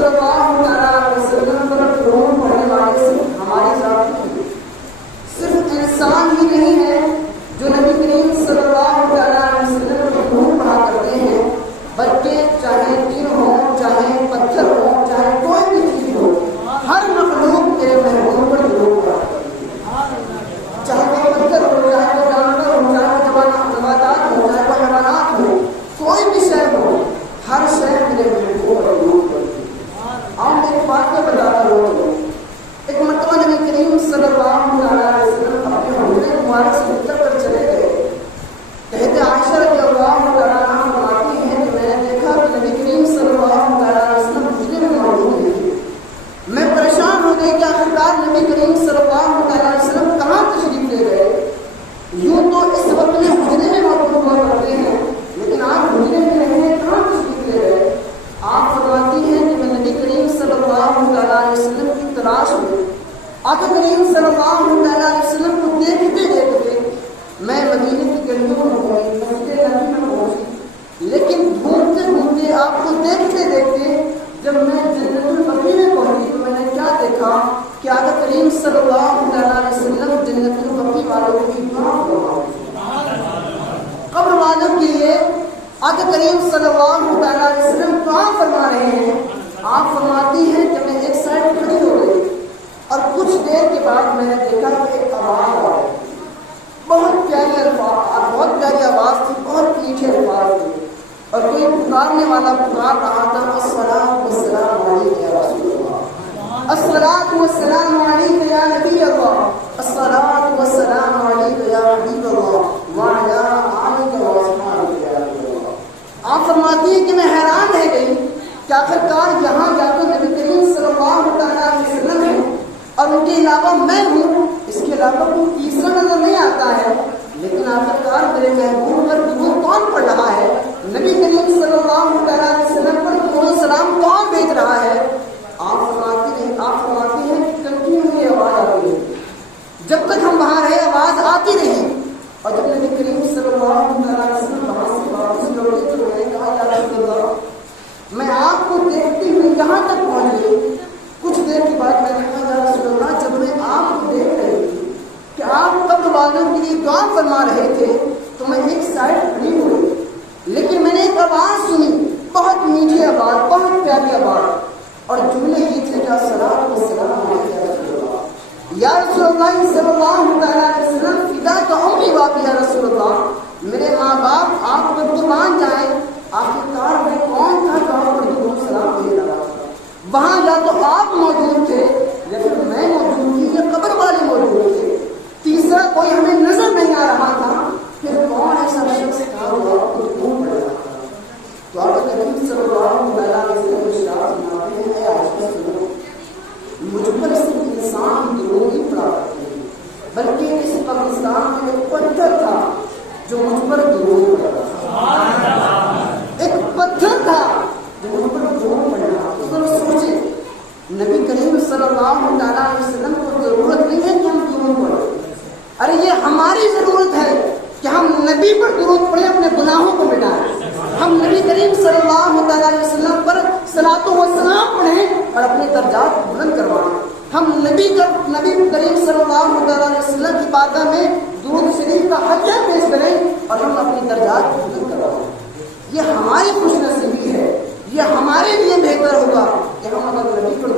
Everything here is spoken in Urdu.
صلی اللہ علیہ وسلم پر درود پڑھنے والے صرف ہماری ذات نہیں، صرف انسان ہی نہیں ہے جو نبی کریم صلی اللہ علیہ وسلم پر درود پڑھا کرتے ہیں، بلکہ چاہے دن ہو، چاہے پتھر ہو، چاہے کوئی بھی چیز ہو، ہر مخلوق کے محبوب پر درود پڑھا کرتے ہیں، چاہے وہ پتھر ہو، چاہے وہ جانور ہو، چاہے وہ نباتات ہو، چاہے وہ حیوانات ہو، کوئی بھی شے ہو، ہر شے میرے محبوب پر درود پڑھتی ہے۔ آپ ایک واقعہ بتاتا ہوں، ایک مرتبہ نبی کریم صلی اللہ علیہ وسلم اپنے حجرے مبارک سے نکل کر چلے گئے۔ کہتے عائشہ رضی اللہ تعالیٰ عنہ فرماتی ہیں کہ میں نے دیکھا کہ نبی کریم صلی اللہ علیہ وسلم حجرے میں موجود نہیں تھے۔ میں پریشان ہو گئی کہ آخرکار نبی کریم صلی اللہ علیہ وسلم کہاں تشریف لے گئے؟ یوں تو اس وقت میں حجرے میں موجود ہوا کرتے ہیں، لیکن آپ حجرے میں نہیں ہیں، کہاں تشریف لے گئے؟ آپ فرماتی ہیں کہ میں نبی کریم صلی اللہ علیہ وسلم کی تلاش میں آقا کریم صلی اللہ علیہ وسلم کو دیکھتے دیکھتے میں مدینے کی گلیوں میں پہنچی، مسجد نبی میں پہنچی، لیکن ڈھونڈتے ڈھونڈتے آپ کو دیکھتے دیکھتے جب میں جنت البقیع میں پہنچی تو میں نے کیا دیکھا کہ آقا کریم صلی اللہ علیہ وسلم جنت البقیع والوں کی دعا فرما رہے ہیں، قبر والوں کے لیے آقا کریم صلی اللہ علیہ وسلم دعا فرما رہے ہیں۔ آپ فرماتی ہیں کہ میں ایک سائڈ کھڑی ہو گئی اور کچھ دیر کے بعد میں نے دیکھا کہ ایک آواز آ رہی، بہت پیاری الفاظ، بہت پیاری آواز تھی، بہت میٹھے الفاظ تھے، اور کوئی پکارنے والا پکار رہا تھا، الصلاۃ والسلام علیک یا رسول اللہ، الصلاۃ والسلام علیک یا نبی اللہ، الصلاۃ والسلام علیک یا حبیب اللہ وعلی آلک واصحابک یا رسول اللہ۔ آپ فرماتی ہیں کہ میں حیران رہ گئی کہ آخرکار یہاں یا تو نبی کریم صلی اللہ علیہ وسلم ہے اور ان کے علاوہ میں ہوں، اس کے علاوہ کوئی تیسرا نظر نہیں آتا ہے، لیکن آخرکار میرے محبوب پر درود کون پڑھ رہا ہے؟ نبی کریم صلی اللہ علیہ وسلم پر درود و سلام کون بھیج رہا ہے؟ آپ فرماتی ہیں کہ کنٹینیو یہ آواز آتی ہے، جب تک ہم وہاں رہے آواز آتی رہی، اور جب نبی کریم صلی اللہ علیہ وسلم وہاں سے واپس لوٹے تو میں نے کہا یا رسول اللہ، میں آپ کو دیکھتی ہوئی یہاں تک پہنچ گئی۔ کچھ دیر کے بعد میں نے کہا یا رسول اللہ، جب میں آپ کو دیکھ رہی تھی کہ آپ قبر والوں کے لیے دعا فرما رہے تھے تو میں ایک سائڈ کھڑی ہو گئی، لیکن میں نے ایک آواز سنی، بہت میٹھی آواز، بہت پیاری آواز، اور جملے یہ تھے کہ الصلاۃ والسلام علیک یا رسول اللہ، یا رسول اللہ صلی اللہ علیہ وسلم، فدا کا امی باپ یا رسول اللہ، میرے ماں باپ آپ پر قربان جائیں، آخرکار میں کون تھا جو آپ پر درود سلام دے رہا تھا؟ وہاں یا تو آپ موجود تھے یا پھر میں موجود تھی یا قبر والے موجود تھے، تیسرا کوئی ہمیں نظر نہیں آ رہا تھا، پھر کون ایسا شخص تھا جو آپ کو درود پڑھ رہا تھا؟ تو آپ نبی صلی اللہ علیہ وسلم ارشاد فرماتے ہیں، اے عائشہ سنو، مجھ پر صرف انسان درود نہیں پڑھا کرتے ہیں، بلکہ اس قبرستان میں ایک پتھر تھا جو مجھ پر درود پڑھ رہا تھا، ایک پتھر تھا جو مجھ پر درود پڑھ رہا تھا۔ ذرا سوچیں، نبی کریم صلی اللہ علیہ وسلم کو ضرورت نہیں ہے کہ ہم درود پڑھیں، ارے یہ ہماری ضرورت ہے کہ ہم نبی پر درود پڑھیں، اپنے گناہوں کو مٹائیں، ہم نبی کریم صلی اللہ علیہ وسلم پر صلاۃ و سلام پڑھیں اور اپنے درجات بلند کروائیں، ہم نبی کریم صلی اللہ علیہ وسلم کی بارگاہ میں درود شریف کا ہدیہ پیش کریں اور ہم اپنی درجات بلند کروائیں۔ یہ ہماری خوش نصیبی ہے، یہ ہمارے لیے بہتر ہوگا کہ ہم اگر نبی پر